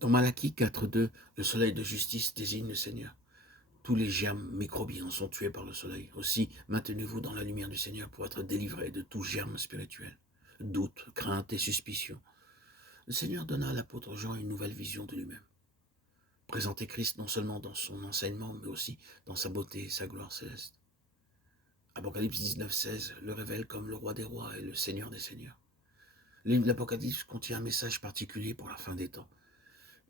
Dans Malachie 4.2, le soleil de justice désigne le Seigneur. Tous les germes microbiens sont tués par le soleil. Aussi, maintenez-vous dans la lumière du Seigneur pour être délivrés de tout germe spirituel, doute, crainte et suspicion. Le Seigneur donna à l'apôtre Jean une nouvelle vision de lui-même. Présenter Christ non seulement dans son enseignement, mais aussi dans sa beauté et sa gloire céleste. Apocalypse 19.16 le révèle comme le roi des rois et le Seigneur des seigneurs. Le livre de l'Apocalypse contient un message particulier pour la fin des temps.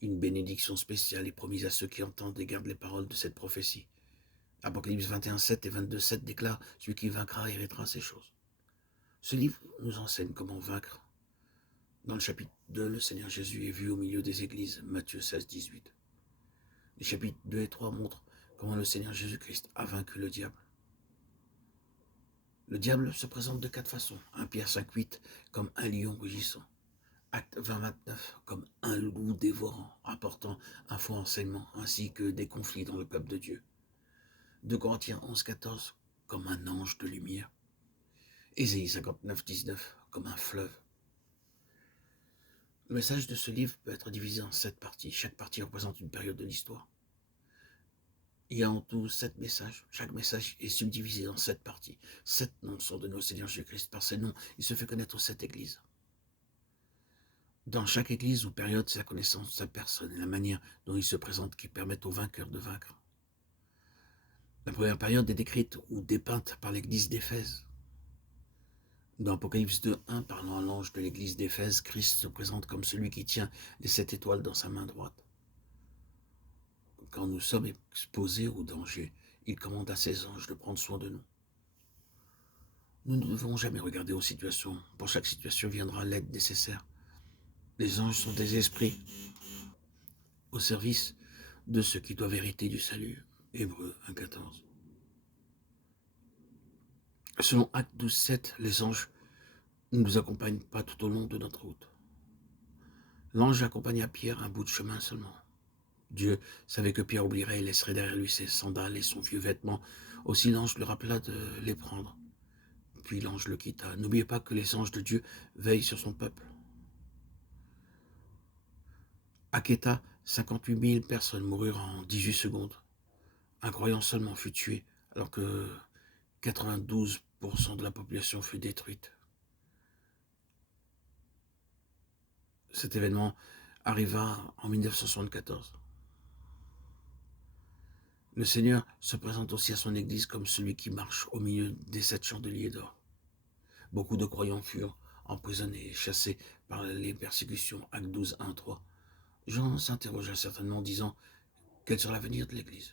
Une bénédiction spéciale est promise à ceux qui entendent et gardent les paroles de cette prophétie. Apocalypse 21.7 et 22.7 déclarent « Celui qui vaincra héritera ces choses ». Ce livre nous enseigne comment vaincre. Dans le chapitre 2, le Seigneur Jésus est vu au milieu des églises, Matthieu 16.18. Les chapitres 2 et 3 montrent comment le Seigneur Jésus-Christ a vaincu le diable. Le diable se présente de 4 façons. 1 Pierre 5.8 comme un lion rugissant. Acte 20.29 comme un loup dévorant, apportant un faux enseignement ainsi que des conflits dans le peuple de Dieu. 2 Corinthiens 11.14 comme un ange de lumière. Ésaïe 59.19 comme un fleuve. Le message de ce livre peut être divisé en 7 parties. Chaque partie représente une période de l'histoire. Il y a en tout 7 messages. Chaque message est subdivisé en 7 parties. 7 noms sont donnés au Seigneur Jésus-Christ. Par ces noms, il se fait connaître aux 7 églises. Dans chaque église ou période, c'est la connaissance de sa personne et la manière dont il se présente qui permettent aux vainqueurs de vaincre. La première période est décrite ou dépeinte par l'église d'Éphèse. Dans Apocalypse 2.1, parlant à l'ange de l'église d'Éphèse, Christ se présente comme celui qui tient les 7 étoiles dans sa main droite. Quand nous sommes exposés au danger, il commande à ses anges de prendre soin de nous. Nous ne devons jamais regarder aux situations. Pour chaque situation viendra l'aide nécessaire. Les anges sont des esprits au service de ceux qui doivent hériter du salut. Hébreux 1.14. Selon Acte 12.7, les anges ne nous accompagnent pas tout au long de notre route. L'ange accompagna Pierre un bout de chemin seulement. Dieu savait que Pierre oublierait et laisserait derrière lui ses sandales et son vieux vêtement. Aussi l'ange le rappela de les prendre. Puis l'ange le quitta. N'oubliez pas que les anges de Dieu veillent sur son peuple. À Quetta, 58 000 personnes moururent en 18 secondes. Un croyant seulement fut tué, alors que 92% de la population fut détruite. Cet événement arriva en 1974. Le Seigneur se présente aussi à son Église comme celui qui marche au milieu des 7 chandeliers d'or. Beaucoup de croyants furent emprisonnés et chassés par les persécutions. Acte 12, 1, 3. Jean s'interrogea certainement en disant « Quel sera l'avenir de l'Église ?»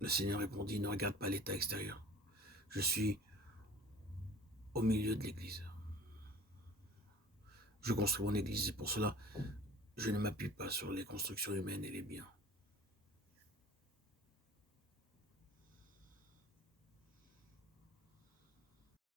Le Seigneur répondit « Ne regarde pas l'état extérieur. Je suis au milieu de l'Église. Je construis mon Église et pour cela, je ne m'appuie pas sur les constructions humaines et les biens.